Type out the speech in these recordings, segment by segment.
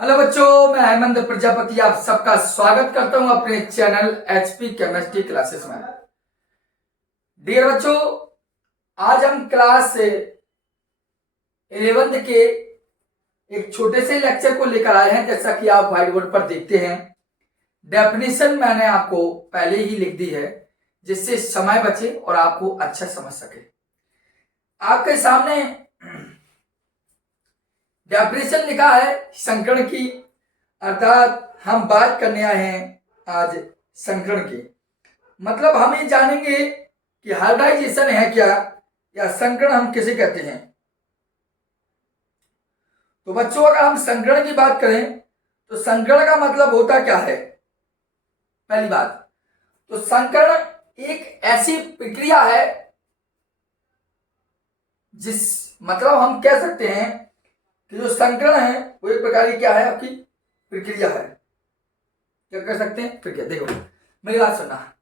Hello बच्चों, मैं हेमंत प्रजापति आप सबका स्वागत करता हूं अपने चैनल एचपी केमिस्ट्री क्लासेस में। डियर बच्चों, आज हम क्लास 11th के एक छोटे से लेक्चर को लेकर आए हैं। जैसा कि आप व्हाइट बोर्ड पर देखते हैं, डेफिनेशन मैंने आपको पहले ही लिख दी है जिससे समय बचे और आपको अच्छा समझ सके। आपके सामने डेफिनेशन लिखा है संकरण की, अर्थात हम बात करने आए हैं आज संकरण की। मतलब हम ये जानेंगे कि हाइब्रिडाइजेशन है क्या, या संकरण हम किसे कहते हैं। तो बच्चों, अगर हम संकरण की बात करें तो संकरण का मतलब होता क्या है। पहली बात तो संकरण एक ऐसी प्रक्रिया है जिस मतलब हम कह सकते हैं कि जो संकरण है वो एक प्रकार की क्या है, आपकी प्रक्रिया है। क्या कर सकते हैं, प्रक्रिया। देखो मेरी बात सुनना,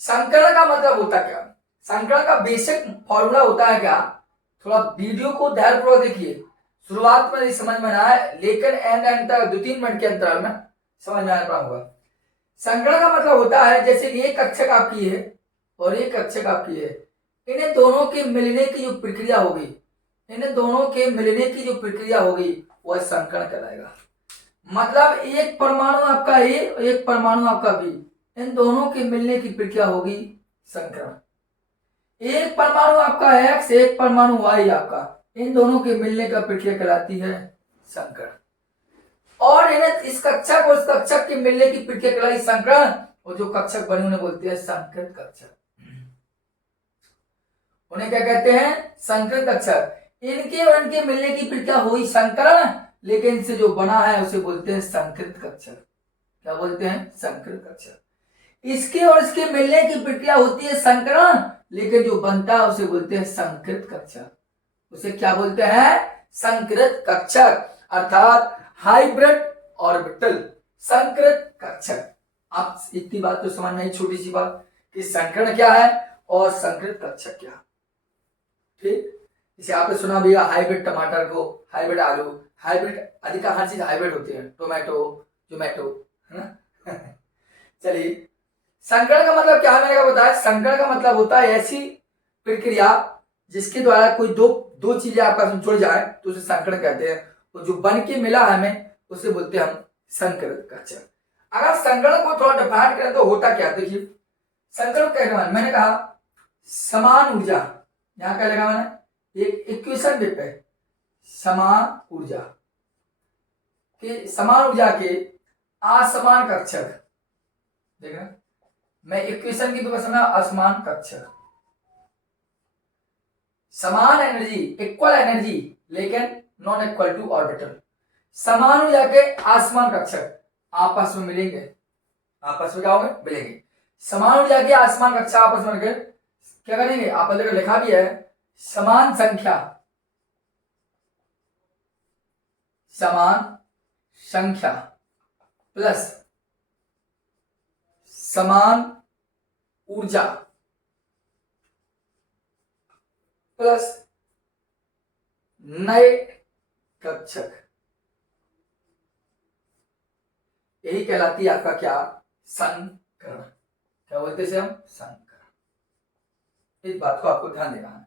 संकरण का मतलब होता क्या। संकरण का बेसिक फॉर्मूला होता है क्या, थोड़ा वीडियो को ध्यानपूर्वक देखिए। शुरुआत में समझ में ना आए, लेकिन एंड तक 2-3 मिनट के अंतराल में समझ में आना होगा। संकरण का मतलब होता है जैसे एक कक्षक आपकी है और एक कक्षक आपकी है, इन्हें दोनों के मिलने की जो प्रक्रिया होगी, इन दोनों के मिलने की जो प्रक्रिया होगी वह संकरण कहलाएगा। मतलब एक परमाणु आपका ए और एक परमाणु आपका बी, इन दोनों के मिलने की प्रक्रिया होगी संकरण। एक परमाणु आपका एक्स, एक परमाणु वाई आपका, इन दोनों के मिलने का प्रक्रिया कहलाती है संकरण। और इन्हें इस कक्षक और इस कक्षक के मिलने की प्रक्रिया कहलाई संकरण, और जो कक्षक बने उन्हें बोलते हैं संकृत कक्षक। उन्हें क्या कहते हैं, संकृत कक्षक। इनके और इनके मिलने की प्रक्रिया हुई संकरण, लेकिन इनसे जो बना है उसे बोलते हैं संकृत कक्षक। क्या बोलते हैं, संकृत कक्षक। इसके और इसके मिलने की प्रक्रिया होती है संकरण, लेकिन जो बनता है उसे बोलते हैं संकृत कक्षक। उसे क्या बोलते हैं, संकृत कक्षक, अर्थात हाइब्रिड ऑर्बिटल संकृत कक्षक। आप इतनी बात तो समझना ही, छोटी सी बात कि संकरण क्या है और संकृत कक्षक क्या। ठीक, इसे आपने सुना भी हाइब्रिड टमाटर को, हाइब्रिड आलू, हाइब्रिड अधिकांश चीज हाइब्रिड होती है, टोमेटो, जोमेटो, है ना। चलिए, संकरण का मतलब क्या है, मैंने क्या बताया। संकरण का मतलब होता है ऐसी प्रक्रिया जिसके द्वारा कोई दो चीजें आपस में जुड़ जाए तो उसे संकरण कहते हैं, और जो बन के मिला है हमें उसे बोलते हैं हम संकृत कक्षक। अगर संकरण को थोड़ा डिफाइन करें तो होता क्या, देखिए संकरण कहने मैंने कहा समान ऊर्जा, यहां क्या लगा मैंने, एक इक्वेशन लिखा है, समान ऊर्जा के असमान कक्षक। देखना, मैं इक्वेशन की तो समझा असमान कक्षक, समान एनर्जी, इक्वल एनर्जी, लेकिन नॉन इक्वल टू ऑर्बिटल। समान ऊर्जा के असमान कक्षक आपस में मिलेंगे, आपस में क्या होंगे, मिलेंगे। समान ऊर्जा के असमान कक्षक आपस में मिलकर क्या करेंगे, आप लिखा भी है समान संख्या, समान संख्या प्लस समान ऊर्जा प्लस नए कक्षक, यही कहलाती है आपका क्या, संकरण। क्या बोलते हैं हम, संकरण। इस बात को आपको ध्यान देना है।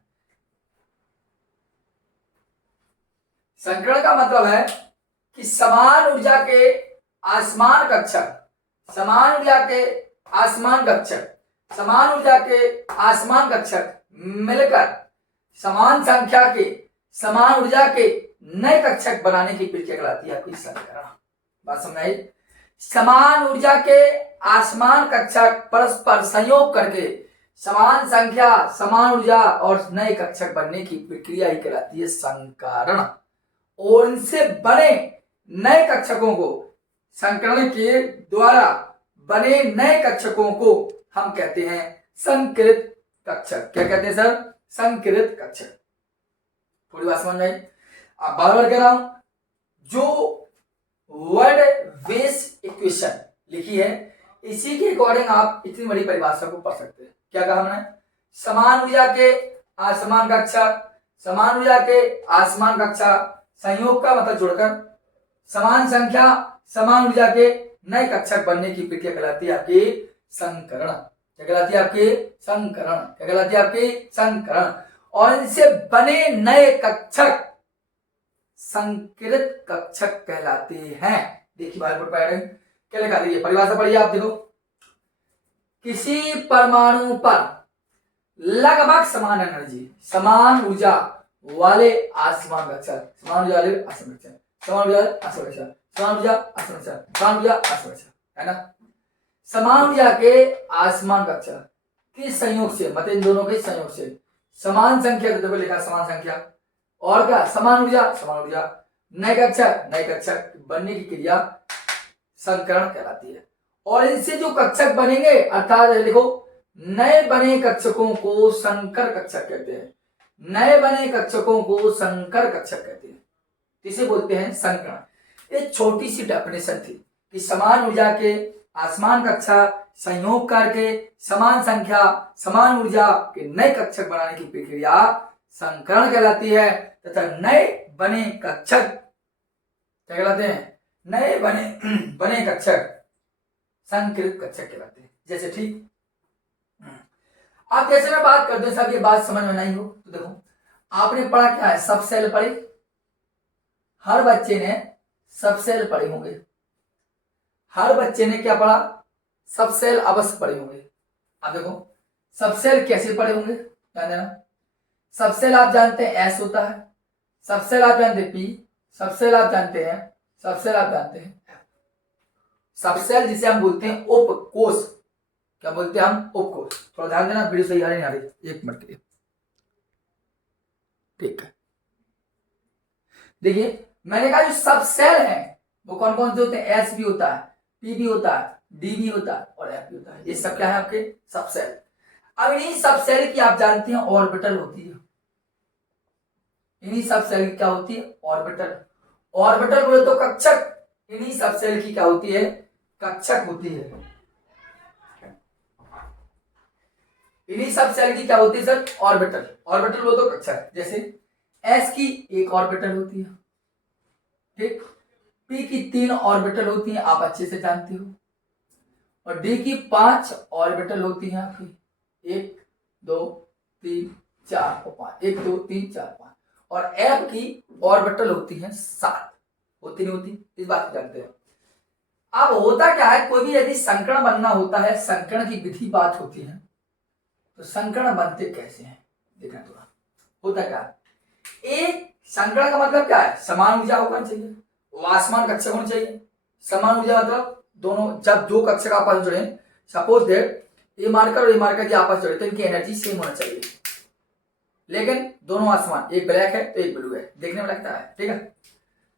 संकरण का मतलब है कि समान ऊर्जा के असमान कक्षक, समान ऊर्जा के असमान कक्षक, समान ऊर्जा के असमान कक्षक मिलकर समान संख्या के समान ऊर्जा के नए कक्षक बनाने की प्रक्रिया कहलाती है आपकी संकरण। बात समझ आई। समान ऊर्जा के असमान कक्षक परस्पर संयोग करके समान संख्या, समान ऊर्जा और नए कक्षक बनने की प्रक्रिया ही कहलाती है संकरण। और इनसे बने नए कक्षकों को, संकरण के द्वारा बने नए कक्षकों को हम कहते हैं संकृत कक्षक। क्या कहते हैं सर, संकृत कक्षक। थोड़ी बात समझ में आई। अब बार बार कह रहा हूं, जो वर्ड बेस इक्वेशन लिखी है इसी के अकॉर्डिंग आप इतनी बड़ी परिभाषा को पढ़ सकते हैं। क्या कहा हमने, समान ऊर्जा के असमान कक्षक, समान ऊर्जा के असमान कक्षक, संयोग का मतलब जोड़कर समान संख्या समान ऊर्जा के नए कक्षक बनने की प्रक्रिया कहलाती है आपकी संकरण। क्या कहलाती है आपकी संकरण। क्या कहलाती है आपकी संकरण। और इनसे बने नए कक्षक संकृत कक्षक कहलाते हैं। देखिए बाहर पर पैटर्न क्या लिखा देखिए परिभाषा पढ़िए आप देखो। किसी परमाणु पर लगभग समान एनर्जी समान ऊर्जा वाले आसमान कक्षक समान ऊर्जा वाले आसमान कक्षक समान ऊर्जा आसमान कक्षक समान ऊर्जा आसमान कक्षक समान ऊर्जा आसमान कक्षक है ना। समान ऊर्जा के आसमान कक्षक के संयोग से मतलब इन दोनों के संयोग से समान संख्या देखो लिखा समान संख्या और क्या समान ऊर्जा नए कक्षक बनने की क्रिया संकरण कहलाती है। और इनसे जो कक्षक बनेंगे अर्थात देखो नए बने कक्षकों को संकर कक्षक कहते हैं। नए बने कक्षकों को संकर कक्षक कहते हैं, इसे बोलते हैं संकरण। एक छोटी सी डेफिनेशन थी कि समान ऊर्जा के आसमान कक्षा संयोग करके समान संख्या समान ऊर्जा के नए कक्षक बनाने की प्रक्रिया संकरण कहलाती है तथा नए बने कक्षक क्या कहलाते हैं नए बने कक्षक संकृत कक्षक कहलाते हैं। जैसे ठीक आप जैसे मैं बात करते हैं सब ये बात समझ में नहीं हो तो देखो आपने पढ़ा क्या है सब सेल पढ़े। हर बच्चे ने सब सेल पढ़े होंगे। हर बच्चे ने क्या पढ़ा सब सेल अवश्य पढ़े होंगे। आप देखो सब सेल कैसे पढ़े होंगे ध्यान देना। सब सेल आप जानते हैं एस होता है। सब सेल आप जानते हैं पी। सब सेल आप जानते हैं सब सेल आप जानते हैं सब सेल जिसे हम बोलते हैं उपकोष। क्या बोलते हैं हम उपकोष। थोड़ा ध्यान देना वीडियो सही आ रही नहीं आ रही एक मिनट के लिए ठीक है। देखिए मैंने कहा जो सब सेल है वो कौन कौन से होते हैं एस भी होता है पी भी होता है डी भी होता है और एफ भी होता है। ये सब क्या है आपके सब सेल। अब इन्हीं सब सेल की आप जानते हैं ऑर्बिटल होती है। इन्हीं सब सेल की क्या होती है ऑर्बिटल। ऑर्बिटल बोले तो कक्षक। इन्हीं सब सेल की क्या होती है कक्षक होती है। इन्हीं सब सेल की क्या होती है सर ऑर्बिटल। ऑर्बिटल बोले तो कक्षक। जैसे एस की एक ऑर्बिटल होती है ठीक। पी की 3 ऑर्बिटल होती हैं आप अच्छे से जानते हो। और डी की 5 ऑर्बिटल होती हैं आपकी 1 2 3 4 और 5 1 2 3 4 5। और एफ की ऑर्बिटल होती हैं 7 होती नहीं होती इस बात को जानते हैं। अब होता क्या है कोई भी यदि संकरण बनना होता है संकरण की विधि बात होती है तो संकरण बनते कैसे हैं देखना थोड़ा। होता क्या एक संकरण का मतलब क्या है समान ऊर्जा होना चाहिए आसमान कक्षक होना चाहिए। समान ऊर्जा मतलब दोनों जब दो कक्षक आपस में जुड़े सपोज दैट ए मार्कर और ए मार्कर की आपस जुड़े तो इनकी एनर्जी सेम होना चाहिए। लेकिन दोनों आसमान एक ब्लैक है तो एक ब्लू है देखने में लगता है ठीक है।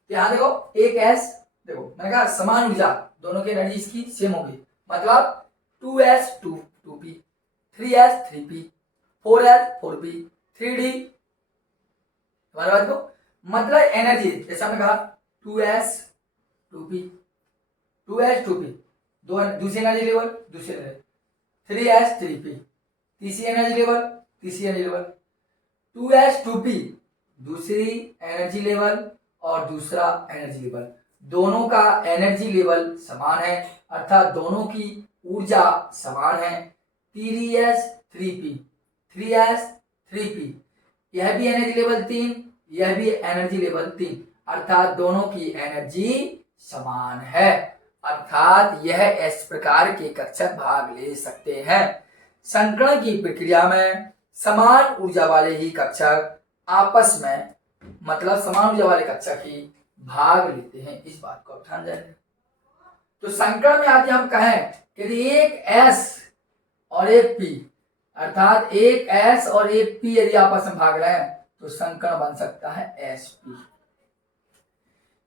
यहाँ देखो एक एस देखो मैंने कहा समान ऊर्जा दोनों की एनर्जी इसकी सेम होगी मतलब 2s 2p 3s 3p 4s 4p 3d हमारे बात को मतलब एनर्जी जैसे हमने कहा 2s 2p 2s 2p दो दूसरी एनर्जी लेवल दूसरी एनर्जी 3s 3p तीसरी एनर्जी लेवल तीसरी एनर्जी लेवल 2s 2p दूसरी एनर्जी लेवल और दूसरा एनर्जी लेवल दोनों का एनर्जी लेवल समान है अर्थात दोनों की ऊर्जा समान है। 3s 3p 3s 3p यह भी एनर्जी लेवल 3 यह भी एनर्जी लेवल 3 अर्थात दोनों की एनर्जी समान है अर्थात यह इस प्रकार के कक्षक भाग ले सकते हैं। संकरण की प्रक्रिया में समान ऊर्जा वाले ही कक्षक आपस में मतलब समान ऊर्जा वाले कक्षक ही भाग लेते हैं इस बात को ध्यान दें। तो संकरण में आके हम कहें कि एक S और एक P अर्थात एक S और एक P यदि आपस में भाग रहे हैं तो संकरण बन सकता है SP।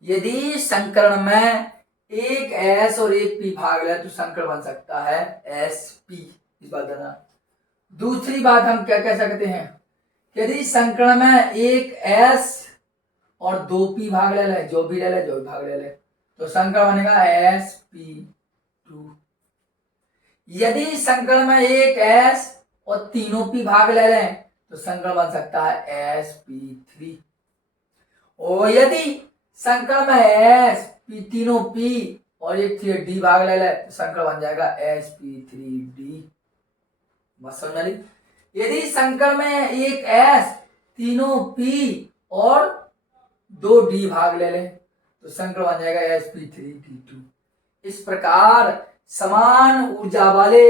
यदि संकरण में एक S और एक P भाग रहे हैं तो संकरण बन सकता है SP इस बात देना। दूसरी बात हम क्या कह सकते हैं यदि संकरण में एक S और 2p भाग ले ले जो भी भाग ले ले तो संकरण बनेगा sp2। यदि संकरण में एक s और तीनों p भाग ले लें तो संकरण बन सकता है sp3। और यदि संकरण में s पी तीनों पी और एक थी डी भाग ले ले तो संकर बन जाएगा sp3d। बस समझ ली। यदि संकर में एक s तीनों p और 2d भाग ले ले तो संकर बन जाएगा sp3d2। इस प्रकार समान ऊर्जा वाले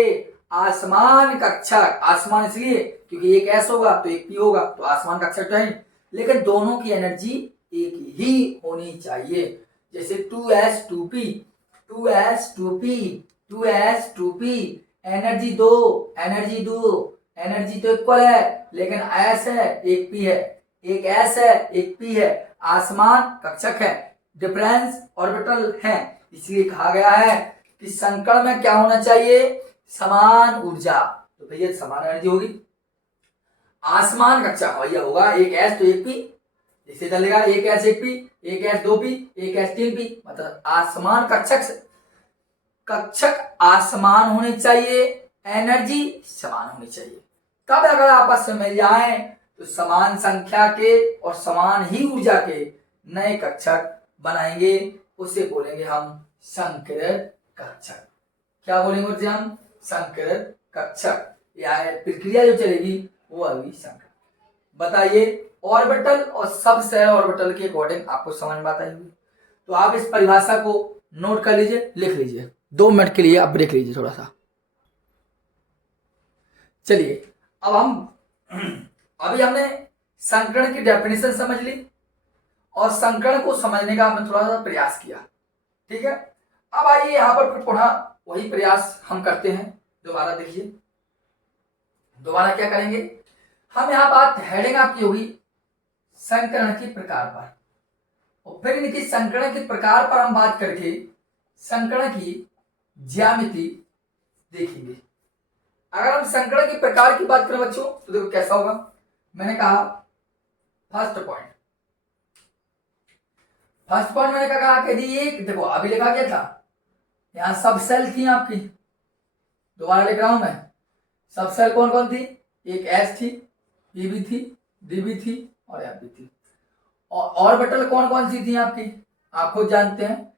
आसमान कक्षक, आसमान इसलिए क्योंकि एक s होगा तो एक p होगा तो आसमान कक्षक तो है, लेकिन दोनों की एनर्जी एक ही होनी चाहिए। जैसे 2s2p 2s2p 2s2p एनर्जी दो एनर्जी तो इक्वल है, लेकिन s है एक p है, एक s है एक p है, आसमान कक्षक है, डिफरेंस ऑर्बिटल है, इसलिए कहा गया है कि संकड़ में क्या होना चाहिए, समान ऊर्जा। तो भैया समान एनर्जी होगी। आसमान कक्षा भैया होगा एक s तो एक p, इसे चलेगा एक s एक p, एक s 2p, एक s 3p, मतलब आसमान कक्षक आसमान होने चाहिए, एनर्जी समान होनी चाहिए। तब अगर आपस में मिल जाए तो समान संख्या के और समान ही ऊर्जा के नए कक्षक बनाएंगे, उसे बोलेंगे हम संकृत कक्षक। क्या बोलेंगे उसे हम? संकृत कक्षक। यह प्रक्रिया जो चलेगी वो अभी संकृत। बताइए ऑर्बिटल और सब शेल ऑर्बिटल के अकॉर्डिंग आपको समझ में आता है। तो आप इस परिभाषा को नोट कर लीजिए, लिख लीजिए। 2 मिनट के लिए आप ब्रेक लीजिए थोड़ा सा। चलिए अब अभी हमने संकरण की डेफिनेशन समझ ली और संकरण को समझने का हमने थोड़ा सा प्रयास किया, ठीक है। अब आइए यहाँ पर फिर पुनः वही प्रयास हम करते हैं। दोबारा देखिए, दोबारा क्या करेंगे हम, यहाँ बात हेडिंग आपकी होगी संकरण के प्रकार पर, और फिर इनकी संकरण के प्रकार पर हम बात करके संकरण की ज्यामिति देखेंगे। अगर हम संकरण के प्रकार की बात करें बच्चों तो देखो कैसा होगा। मैंने कहा फर्स्ट पॉइंट मैंने कहा कि यदि एक, देखो अभी लिखा क्या था, यहां सब सेल थी आपकी, दोबारा लिख रहा हूं मैं, सब सेल कौन कौन थी, एक एस थी, पी भी थी, डी भी थी और एफ भी थी। और ऑर्बिटल कौन कौन सी थी आपकी, आप खुद जानते हैं,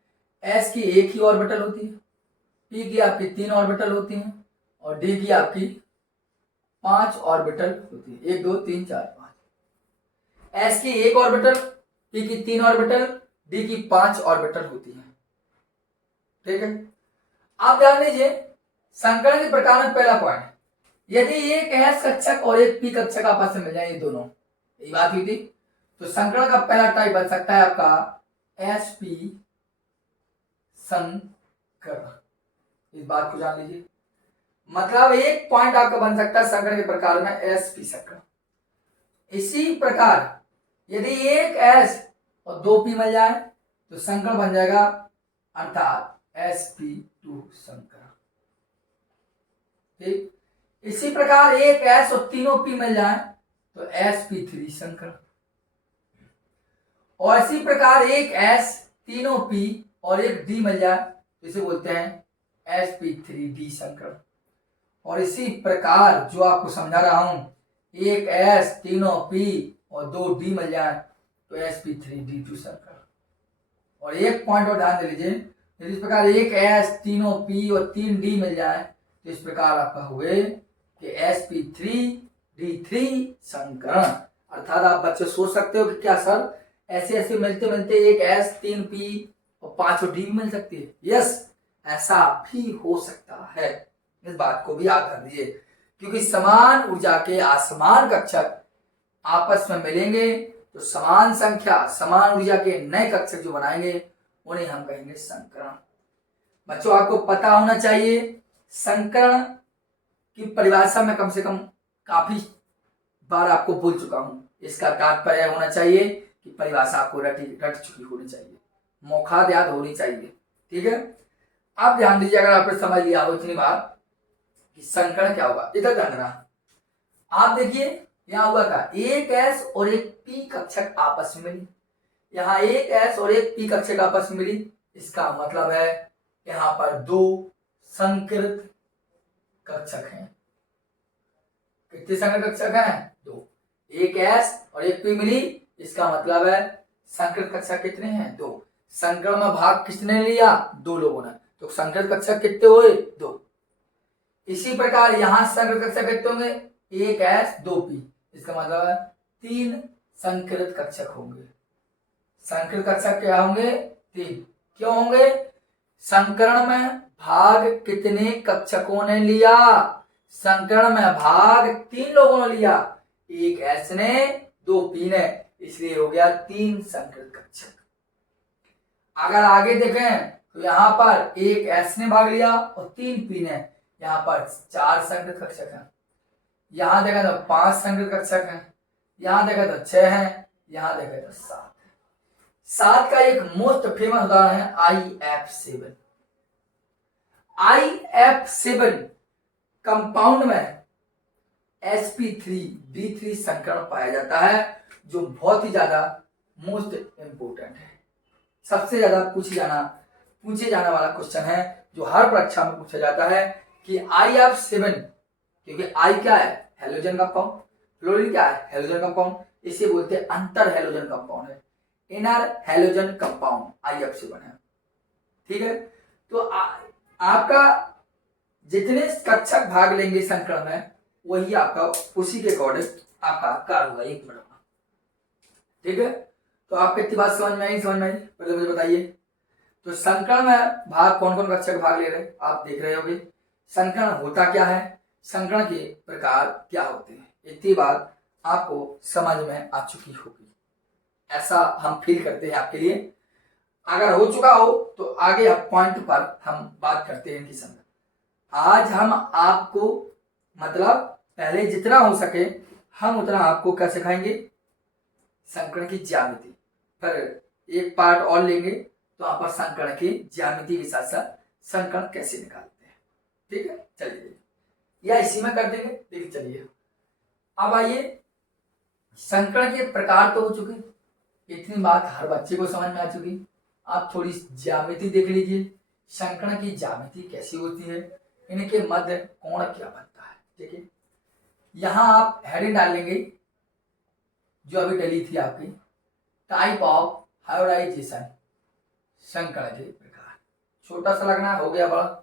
एस की एक ही ऑर्बिटल होती है, पी की आपकी 3 ऑर्बिटल होती हैं और डी की आपकी 5 ऑर्बिटल होती है, 1 2 3 4 5। एस की एक ऑर्बिटल, पी की 3 ऑर्बिटल, डी की 5 ऑर्बिटल होती है, ठीक है। आप ध्यान दीजिए संकरण के प्रकार में पहला पॉइंट, यदि एक एस कक्षक और एक पी कक्षक आपस में मिल जाए, ये दोनों, यही बात हुई थी, तो संकरण का पहला टाइप बन सकता है आपका एस पी संकरण। इस बात को जान लीजिए, मतलब एक पॉइंट आपका बन सकता है संकरण के प्रकार में एस पी संकरण। इसी प्रकार यदि एक एस और 2 पी मिल जाए तो संकरण बन जाएगा अर्थात sp2 संकरण, ठीक। इसी प्रकार एक s और तीनों p मिल जाए तो sp3 संकरण, और इसी प्रकार एक s तीनों p और एक d मिल जाए तो इसे बोलते हैं sp3d संकरण। और इसी प्रकार जो आपको समझा रहा हूं, एक s तीनों p और 2 d मिल जाए तो sp3d2 संकरण। और एक पॉइंट और ध्यान दे लीजिए, इस प्रकार एक s तीनों p और 3 d मिल जाए तो इस प्रकार आपका हुए कि sp3d3 संकरण। अर्थात आप बच्चे सोच सकते हो कि क्या सर ऐसे ऐसे मिलते मिलते एक s 3 p और 5 और d भी मिल सकती है। यस, ऐसा भी हो सकता है, इस बात को भी याद कर दीजिए, क्योंकि समान ऊर्जा के आसमान कक्षक आपस में मिलेंगे तो समान संख्या समान ऊर्जा के नए कक्षक जो बनाएंगे उन्हें हम कहेंगे संकरण। बच्चों आपको पता होना चाहिए संकरण की परिभाषा में कम से कम काफी बार आपको बोल चुका हूं, इसका तात्पर्य होना चाहिए कि परिभाषा आपको रट चुकी होनी चाहिए, मौखा याद होनी चाहिए, ठीक है। आप ध्यान दीजिए, अगर आपने समझ लिया हो इतनी बार कि संकरण क्या होगा, इधर ध्यान देना। आप देखिए यहां हुआ था एक एस और एक पी कक्षक आपस में मिली, यहाँ एक एस और एक पी कक्षक आपस में मिली, इसका मतलब है यहाँ पर 2 संकृत कक्षक हैं। कितने संकृत कक्षक हैं? 2। एक एस और एक पी मिली, इसका मतलब है संकृत कक्षक कितने हैं? 2। संकरण में भाग किसने लिया? 2 लोगों ने। तो संकरित कक्षक कितने हुए? 2। इसी प्रकार यहां संकरित कक्षक कितने होंगे? 1s 2p। इसका मतलब है 3 संकरित कक्षक होंगे। संकरित कक्षक क्या होंगे? 3। क्यों होंगे? संकरण में भाग कितने कक्षकों ने लिया? संकरण में भाग 3 लोगों ने लिया, 1 s ने, 2 p ने, इसलिए हो गया 3 संकरित कक्षक। अगर आगे देखें तो यहां पर 1 s ने भाग लिया और 3 p ने, यहां पर 4 संकरित कक्षक हैं। यहां देखा तो 5 संकरित कक्षक हैं, यहां देखा तो 6 हैं, यहां देखा तो 7 है। 7 का एक मोस्ट फेमस उदाहरण है IF7। IF7 कंपाउंड में sp3b3 संकरण पाया जाता है, जो बहुत ही ज्यादा मोस्ट इंपोर्टेंट है। सबसे ज्यादा पूछे जाने वाला क्वेश्चन है, जो हर परीक्षा में पूछा जाता है कि IF7, क्योंकि I क्या है? हेलोजन कंपाउंड, फ्लोरीन क्या है? हेलोजन कंपाउंड, इसे बोलते हैं अंतर हेलोजन कंपाउंड है, इनर हेलोजन कंपाउंड IF7 है। ठीक है, तो आपका जितने कक्षक भाग लेंगे संकरण में, वही आपका उसी के अकॉर्डिंग आपका कार्य होगा 1 मिनट में। ठीक है, तो आपको इतनी बात समझ में आई? पहले मुझे बताइए, तो संकरण में भाग कौन कौन कक्षक भाग ले रहे आप देख रहे होगे। संकरण होता क्या है, संकरण के प्रकार क्या होते हैं, इतनी बात आपको समझ में आ चुकी होगी, ऐसा हम फील करते हैं आपके लिए। अगर हो चुका हो तो आगे अब पॉइंट पर हम बात करते हैं इनकी संकरण। आज हम आपको मतलब पहले जितना हो सके हम उतना आपको क्या सिखाएंगे? संकरण की ज्यामिति। पर एक पार्ट और लेंगे तो वहां पर संकरण की ज्यामिति के साथ साथ संकरण कैसे निकालते हैं। ठीक है, चलिए या इसी में कर देंगे। देखिए चलिए, अब आइए, संकरण के प्रकार तो हो चुके, इतनी बात हर बच्चे को समझ में आ चुकी। आप थोड़ी ज्यामिति देख लीजिए, संकरण की ज्यामिति कैसी होती है, इनके मध्य कोण क्या बनता है। ठीक है, यहां आप हेडिंग डाल लेंगे जो अभी डली थी आपकी, टाइप ऑफ हाइब्रिडाइजेशन, संकरण के प्रकार। छोटा सा लगना हो गया बड़ा।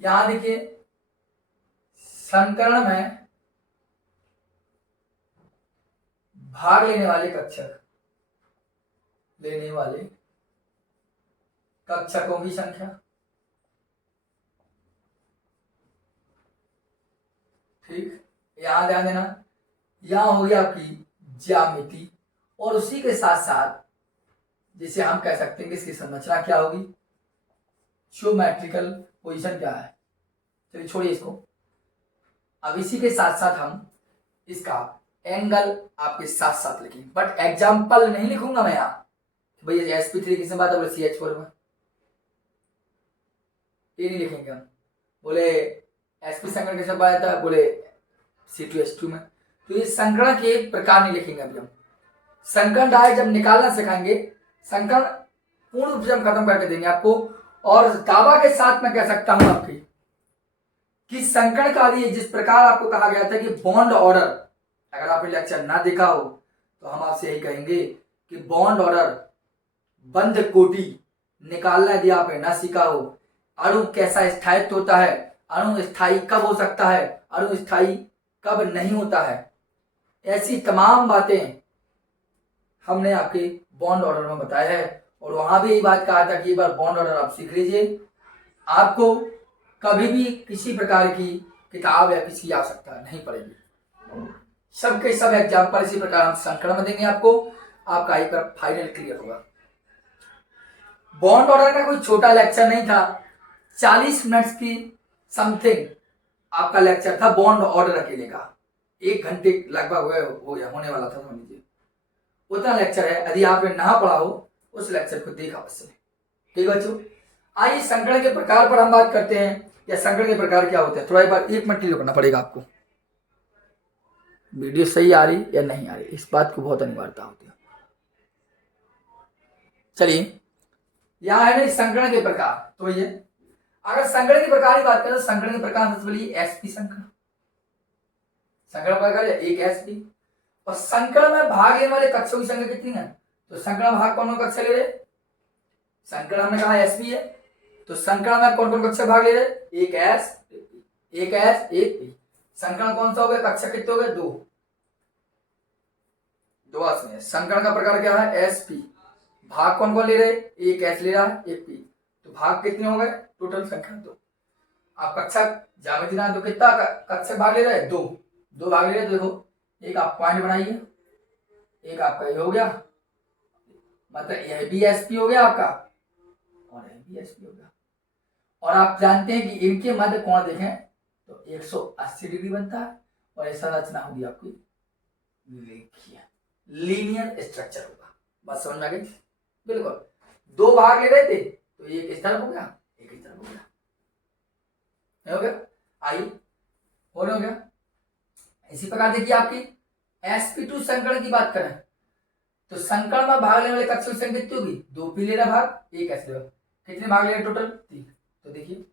यहां देखिए, संकरण में भाग लेने वाले कक्षकों की संख्या। ठीक, यहां ध्यान देना, यहां होगी आपकी ज्यामिति, और उसी के साथ साथ जिसे हम कह सकते हैं कि इसकी संरचना क्या होगी, ज्योमेट्रिकल पोजीशन क्या है। चलिए छोड़िए इसको, अब इसी के साथ साथ हम इसका एंगल आपके साथ साथ लिखेंगे, बट एग्जाम्पल नहीं लिखूंगा मैं यहाँ भैया sp3 किसने बात है, बोले CH4 में, ये नहीं लिखेंगे हम। बोले sp संकरण किसने पाया था, बोले C2H2 में। तो ये संकरण के प्रकार नहीं लिखेंगे अभी हम। संकरण डायरेक्ट जब निकालना सिखाएंगे, संकरण पूर्ण रूप से हम खत्म करके देंगे आपको। और दावा के साथ मैं कह सकता हूं आपकी कि संकरण कार्य जिस प्रकार आपको कहा गया था कि बॉन्ड ऑर्डर, अगर आपने लेक्चर ना देखा हो तो हम आपसे यही कहेंगे कि बॉन्ड ऑर्डर, बंध कोटि निकालना यदि आपने ना सीखा हो, अणु कैसा स्थायित्व होता है, अणु स्थायी कब हो सकता है, अणु स्थायी कब नहीं होता है, ऐसी तमाम बातें हमने आपके बॉन्ड ऑर्डर में बताया है। और वहां भी यही बात कहा था कि एक बार बॉन्ड ऑर्डर आप सीख लीजिए, आपको कभी भी किसी प्रकार की किताब या किसी आवश्यकता नहीं पड़ेगी। सबके सब एग्जाम्पल इसी प्रकार हम संकरण में देंगे आपको, आपका एक बार फाइनल क्लियर होगा। बॉन्ड ऑर्डर का कोई छोटा लेक्चर नहीं था, 40 मिनट्स की समथिंग आपका लेक्चर था बॉन्ड ऑर्डर अकेले का, 1 घंटे लगभग हो गया होने वाला था, समझ लीजिए उतना लेक्चर है। यदि आपने ना पढ़ा हो उस लेक्चर को देखा अवश्य। ठीक बच्चों, आइए संकरण के प्रकार पर हम बात करते हैं, या संकरण के प्रकार क्या होते हैं। थोड़ा एक बार 1 मिनट के लिए रुकना पड़ेगा आपको, वीडियो सही आ रही या नहीं आ रही, इस बात को बहुत अनिवार्यता होती है। चलिए, यहां है ना संकरण के प्रकार। तो ये अगर संकरण के प्रकार की बात करें तो संकरण के प्रकार सबसे पहले एसपी संकरण, संकरण प्रकार एक एसपी। और संकरण में भाग लेने वाले कक्षों की संख्या कितनी है, तो संकरण भाग कौन कक्षा ले रहे, संकरण हमने कहा sp है, तो संकरण में कौन कौन कक्षक भाग ले रहे? एक s एक p। संकरण कौन सा हो गया? कक्षक कितने हो गए? दो। दो में संकरण का प्रकार क्या है? sp। भाग कौन कौन ले रहे? एक s ले रहा है, एक p। तो भाग कितने हो गए? टोटल संख्या दो। आप कक्षक ज्यामिति ना तो कितना कक्षक भाग ले रहे हैं? दो। दो भाग ले रहे हैं। देखो एक आप पॉइंट बनाइए, एक आपका ये हो गया, मतलब यह भी एसपी हो गया आपका और यह भी एसपी हो गया। और आप जानते हैं कि इनके मध्य कोण देखें तो 180 डिग्री बनता है और ऐसा रचना होगी आपकी रेखीय, लीनियर स्ट्रक्चर होगा। बात समझ में आ गई? बिल्कुल। दो भाग ले रहे थे तो एक इस तरफ हो गया, एक इस तरफ हो गया, हो गया। आइए हो गया। इसी प्रकार देखिए आपकी sp2 संकरण की बात करें तो संकरण में भाग लेने वाले कक्षक संख्या कितनी होगी? दो पी ले रहा भाग, एक ऐसे लेगा। कितने भाग ले रहे टोटल? तीन। तो देखिए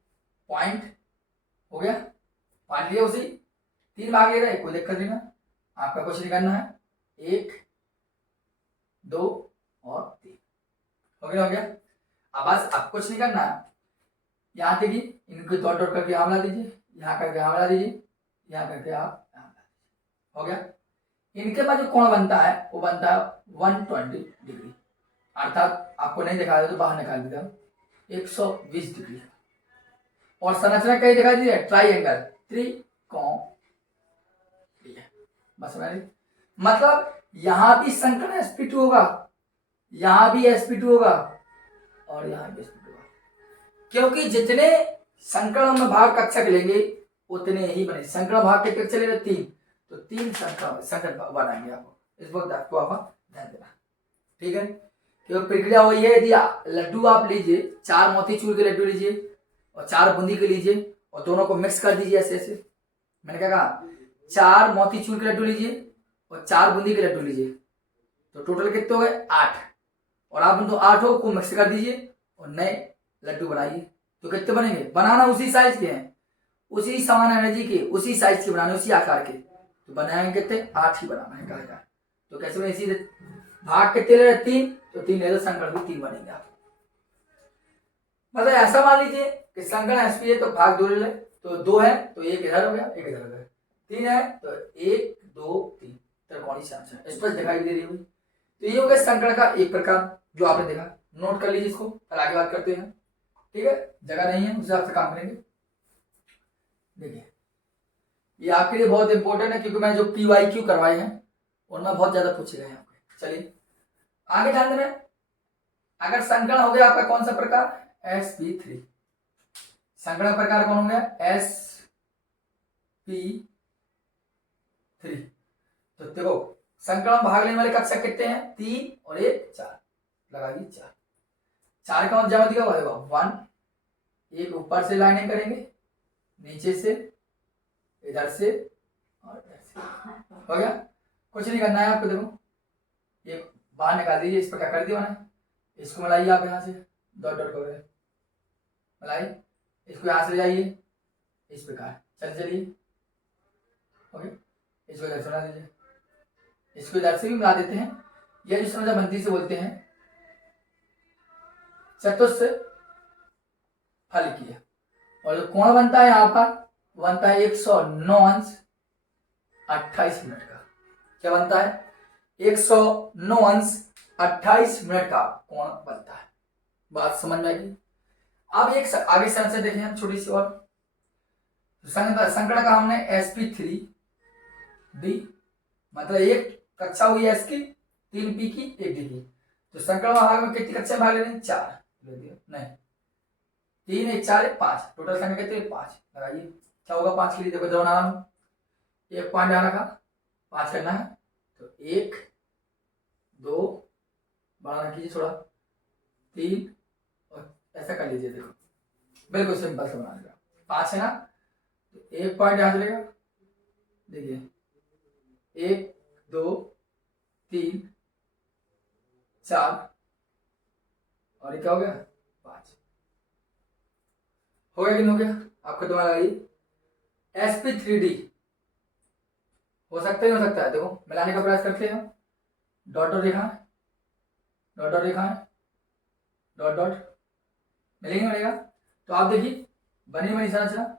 पॉइंट हो गया, पॉइंट लिया उसी, तीन भाग ले रहे हैं, कोई दिक्कत नहीं ना। आपका कुछ नहीं करना है, एक दो और तीन। हो गया हो गया। अब बस अब कुछ नहीं करना है, यहाँ देखिए इनको डॉट डॉट करके यहाँ मिला दीजिए, यहाँ करके यहाँ मिला दीजिए, यहाँ करके आप यहाँ मिला दीजिए। हो गया। इनके बाद जो कोण बनता है वो बनता है 120 डिग्री, अर्थात आपको नहीं दिखा दे तो बाहर निकाल दीजिएगा 120 डिग्री। और संरचना कहीं दिखाई दी है? ट्राइएंगल, त्रिकोण। बस मतलब यहां भी संकरण sp2 होगा, यहां भी sp2 होगा और यहां भी sp2 होगा, क्योंकि जितने संकरण में भाग कक्षक लेंगे उतने ही बने। संकरण भाग के कक्षक ले रहे तीन, तो तीन संकरण बनाएंगे आपको। इस वक्त आपको आप ध्यान देना, ठीक है? क्योंकि प्रक्रिया वही है, यदि लड्डू आप लीजिए, 4 मोतीचूर के लड्डू लीजिए और 4 बूंदी के लीजिए और दोनों को मिक्स कर दीजिए ऐसे ऐसे। मैंने क्या कहा? 4 मोतीचूर के लड्डू लीजिए और 4 बूंदी के लड्डू लीजिए, तो टोटल कितने हो गए? 8। और आप उनको 8 को मिक्स कर दीजिए और नए लड्डू बनाइए, तो कितने बनेंगे? बनाना उसी साइज के हैं, उसी समान एनर्जी के, उसी साइज के बनाने, उसी आकार के, तो बनाएंगे कितने? 8 ही बनाना है, कहा। तो कैसे बने? इसी भाग कितने ले रहे? 3, तो 3 ले रहे, संकरण भी 3 बनेंगे आप। मतलब ऐसा मान लीजिए कि संकरण sp है तो भाग 2 ले ले, तो 2 है तो एक इधर हो गया, एक इधर हो गया। 3 है तो 1 2 3 त्रिकोणीय संरचना स्पष्ट दिखाई दे रही होगी। तो ये हो गया संकरण का एक प्रकार जो आपने देखा। नोट कर लीजिए इसको, फिर आगे बात करते हैं, ठीक है? जगह नहीं है उस हिसाब से काम करेंगे। देखिए ये आपके लिए बहुत इंपॉर्टेंट है, क्योंकि मैंने जो PYQ करवाए हैं उनमें बहुत ज्यादा पूछे गए हैं आपके। चलिए आगे ध्यान देना। अगर संकरण हो गया आपका कौन सा प्रकार? sp3। संकरण प्रकार कौन हो गया? sp3। तो देखो संकरण भाग लेने वाले कक्षक कितने हैं? 3 और 1 4। लगा दी 4। 4 का ज्यामिति क्या होगा? 1। एक ऊपर से लाइनिंग करेंगे, नीचे से, इधर से और इधर से। हो गया? कुछ नहीं करना है आपको। देखो ये बाहर निकाल दीजिए, इस पर क्या कर दिया मैंने, इसको मिलाइए आप यहाँ से, डॉट डॉट कर मिलाइए, इसको यहाँ से ले जाइए इस प्रकार। चलिए ओके, इसको इधर से मिला दीजिए, इसको इधर से भी मिला देते हैं। यह जो समझा बनती से बोलते हैं चतुष्फलकीय। और जो कोण बनता है यहाँ पर बनता है 109 अंश 28 मिनट का। क्या बनता है? 109 अंश 28 मिनट का कोण बनता है। बात समझ में आएगी? अब एक आगे समस्या देखें हम छोटी सी और। संकरण का हमने sp3d, मतलब एक कक्षा हुई है इसकी, 3 p की, 1 d की। तो संकरण भाग में कितनी कक्षा भाग ले रहे हैं? 4 नहीं, 3 1 4 1 5, टोटल संख्या कितनी है? 5। लगाइए क्या होगा 5 के लिए? देखो बना रहा हूं, एक पॉइंट यहाँ रखा, 5 करना है तो 1 2 बढ़ाना कीजिए थोड़ा, 3 और ऐसा कर लीजिए। देखो बिल्कुल सिंपल से बना देगा। 5 है ना, तो एक पॉइंट यहाँ चलेगा, देखिए 1 2 3 4 और ये क्या हो गया? 5। हो गया कि नहीं हो गया? आपका दिमाग आई। sp3d हो सकता है, हो सकता है। देखो मिलाने का प्रयास करते हैं, डॉट डॉट रेखा, डॉट डॉट रेखा, डॉट डॉट मिलेंगे मिलेगा। तो आप देखिए बनी बनी संरचना,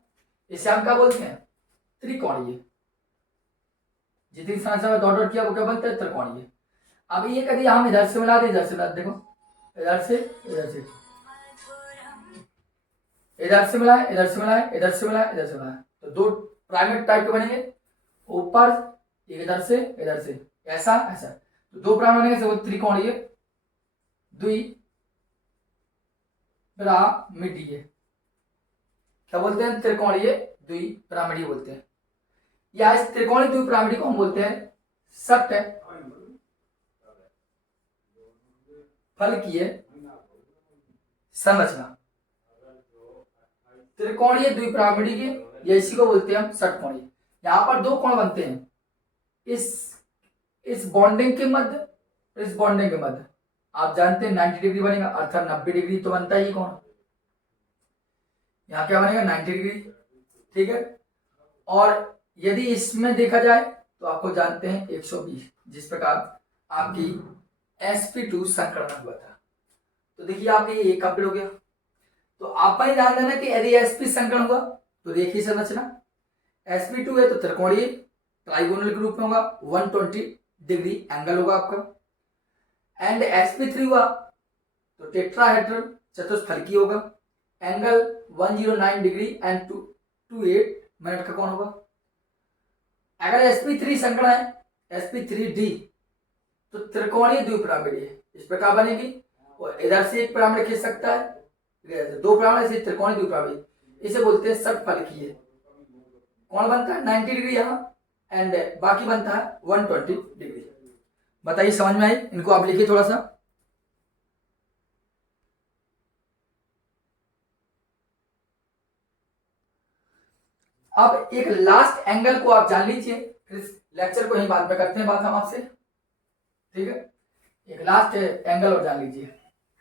इसे हम क्या बोलते हैं? त्रिकोणीय। जितनी संरचना में डॉट डॉट किया वो क्या बनता है? त्रिकोणीय। अब ये कभी हम इधर से मिला दे, इधर से मिला दे, देखो इधर से इधर से, इधर से मिलाए, इधर से मिलाए, इधर से मिलाए, इधर से मिलाए, तो दो प्राइमेट टाइप के बनेंगे। ऊपर एक इधर से ऐसा ऐसा, तो दो प्राइमेट बनेंगे, वो त्रिकोणीय द्विपिरामिडीय। क्या बोलते हैं? त्रिकोणीय द्विपिरामिडीय बोलते हैं, या इस त्रिकोणीय द्विपिरामिडीय को हम बोलते हैं सट फलकीय संरचना। त्रिकोणीय द्विपिरामिडीय के, या इसी को बोलते हैं हम षटकोणीय। यहां पर दो कोण बनते हैं, इस बॉन्डिंग के मध्य, इस बॉन्डिंग के मध्य आप जानते हैं 90 डिग्री बनेगा, अर्थात 90 डिग्री तो बनता ही कोण। यहां क्या बनेगा? 90 डिग्री, ठीक है। और यदि इसमें देखा जाए तो आपको जानते हैं 120, जिस प्रकार आपकी sp2 संकरण हुआ था। तो देखिए आपके ये कंप्लीट हो गया। तो आप पर ध्यान देना कि यदि sp संकरण हुआ तो रेखीय संरचना, sp2 है तो त्रिकोणीय ट्राइगोनल के रूप में होगा, 120 डिग्री एंगल होगा आपका। एंड sp3 हुआ तो टेट्राहेड्रल चतुष्फलकीय होगा, एंगल 109 डिग्री एंड 28 मिनट का कोण होगा। अगर sp3 संकरण है, sp3d, तो त्रिकोणीय द्विपिरामिडीय इस प्रकार बनेगी, और इधर से एक पिरामिड खींच सकता है, दो पिरामिड से त्रिकोणीय द्विपिरामिड, इसे बोलते हैं षटफलकीय। कौन बनता है? 90 डिग्री यहाँ, एंड बाकी बनता है 120 डिग्री। बताइए समझ में आई? इनको आप लिखिए थोड़ा सा। अब एक लास्ट एंगल को आप जान लीजिए, फिर इस लेक्चर को यहीं बाद में करते हैं बात हम आपसे, ठीक है। एक लास्ट एंगल और जान लीजिए,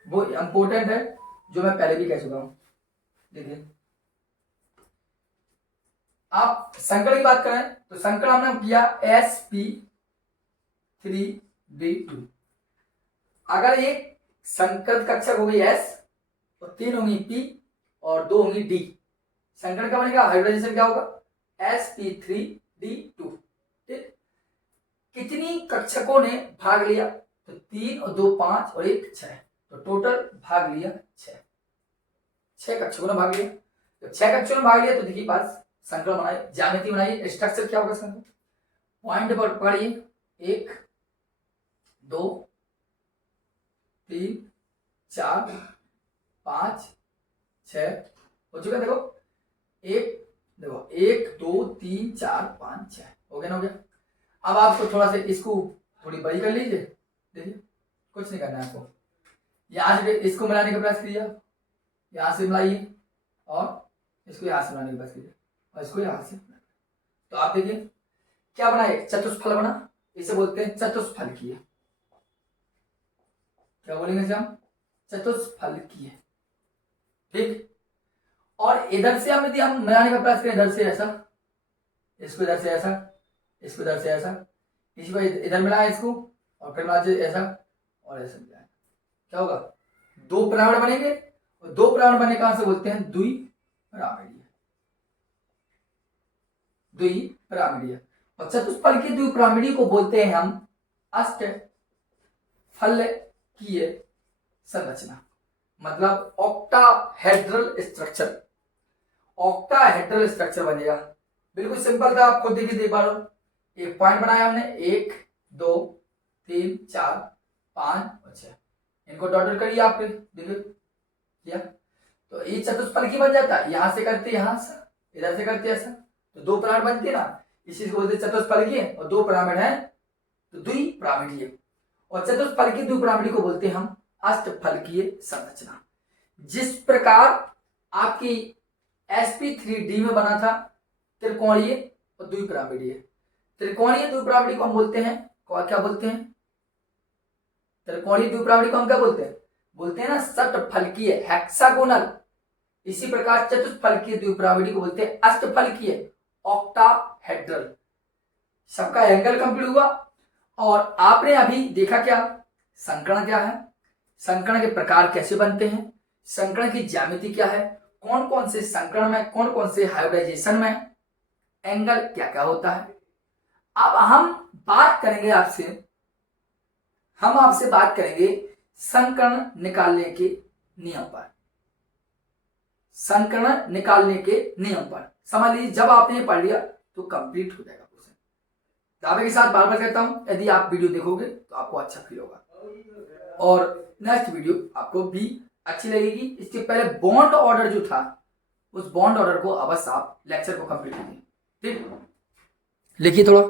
वो इंपॉर्टेंट है, जो मैं पहले भी कह चुका हूं। देखिए आप संकरण की बात करें तो संकरण हमने किया sp3d2। अगर एक संकरित कक्षक होगी s और 3 होंगी p और 2 होंगी d, संकरण क्या बनेगा? हाइब्रिडाइजेशन क्या होगा? sp3d2। ठीक, कितनी कक्षकों ने भाग लिया? तो 3 और 2 5 और 1 6, तो टोटल भाग लिया 6 कक्षकों ने भाग लिया। तो 6 कक्षकों ने भाग लिया, तो देखिए पास संकलन बनाइए, ज्यामिति बनाइए, स्ट्रक्चर क्या होगा संकलन। पॉइंट पर पढ़िए, 1 2 3 4 5 6 हो चुका। देखो 1 2 3 4 5 6 हो गया ना, हो गया। अब आपको थोड़ा सा इसको थोड़ी बड़ी कर लीजिए, देखिए कुछ नहीं करना है आपको। यहां से इसको मिलाने का प्रयास कीजिए, यहां से मिलाइए और इसको यहां से मिलाने का प्रयास कीजिए, और इसको यहां से। तो आप देखिए क्या बना? एक चतुष्फल बना, इसे बोलते हैं चतुष्फलकीय। क्या बोलेंगे इसे हम? चतुष्फलकीय, ठीक। और इधर से हम यदि हम मिलाने का प्रयास करें, इधर से ऐसा, इसको इधर से ऐसा, इसको इधर से ऐसा, इसी को इधर मिलाया इसको, और फिर मिला ऐसा और ऐसा मिलाया, क्या होगा? 2 पिरामिड बनेंगे, और 2 पिरामिड बने कहां से बोलते हैं? द्विपिरामिडीय, द्विपिरामिडीय। और चतुष्फलकीय द्विपिरामिडीय को बोलते हैं हम अष्टफलकीय संरचना, मतलब ऑक्टाहेड्रल स्ट्रक्चर। ऑक्टाहेड्रल स्ट्रक्चर बनेगा, बिल्कुल सिंपल था, आप खुद देखिए देख पा रहे हो। एक पॉइंट बनाया हमने, 1 2 3 4 5 और 6, इनको डॉट करिए आप, देखिए किया, तो ये चतुष्फलकीय बन जाता है। यहां से करते यहां से, इधर से करते ऐसा, तो 2 पिरामिड बनते ना, इसी को बोलते चतुष्फलकीय, और 2 पिरामिड है तो द्विपिरामिडीय। और चतुष्फलकीय द्विपिरामिडीय को बोलते हैं हम अष्टफलकीय संरचना। जिस प्रकार आपकी sp3d में बना था त्रिकोणीय और द्विपिरामिडीय। त्रिकोणीय द्विपिरामिडीय को हम बोलते हैं, क्या बोलते हैं? त्रिकोणीय द्विपिरामिडीय को हम क्या बोलते हैं? बोलते हैं ना षटफलकीय, हेक्सागोनल। इसी प्रकार चतुष्फलकीय द्विपिरामिडीय को बोलते हैं अष्टफलकीय, ऑक्टाहेड्रल। सबका एंगल कंप्लीट हुआ, और आपने अभी देखा क्या? संकरण क्या है, संकरण के प्रकार कैसे बनते हैं, संकरण की ज्यामिति क्या है, कौन कौन से संकरण में, कौन कौन से हाइब्रिडाइजेशन में एंगल क्या क्या होता है। अब हम बात करेंगे आपसे बात करेंगे संकरण निकालने के नियम पर। संकरण निकालने के नियम पर समझ लीजिए, जब आपने ये पढ़ लिया तो कंप्लीट हो जाएगा क्वेश्चन। दावे के साथ बार बार कहता हूं, यदि आप वीडियो देखोगे तो आपको अच्छा फील होगा और नेक्स्ट वीडियो आपको भी अच्छी लगेगी। इसके पहले बॉन्ड ऑर्डर जो था, उस बॉन्ड ऑर्डर को अवश्य आप लेक्चर को कंप्लीट कीजिए। ठीक, लिखिए थोड़ा।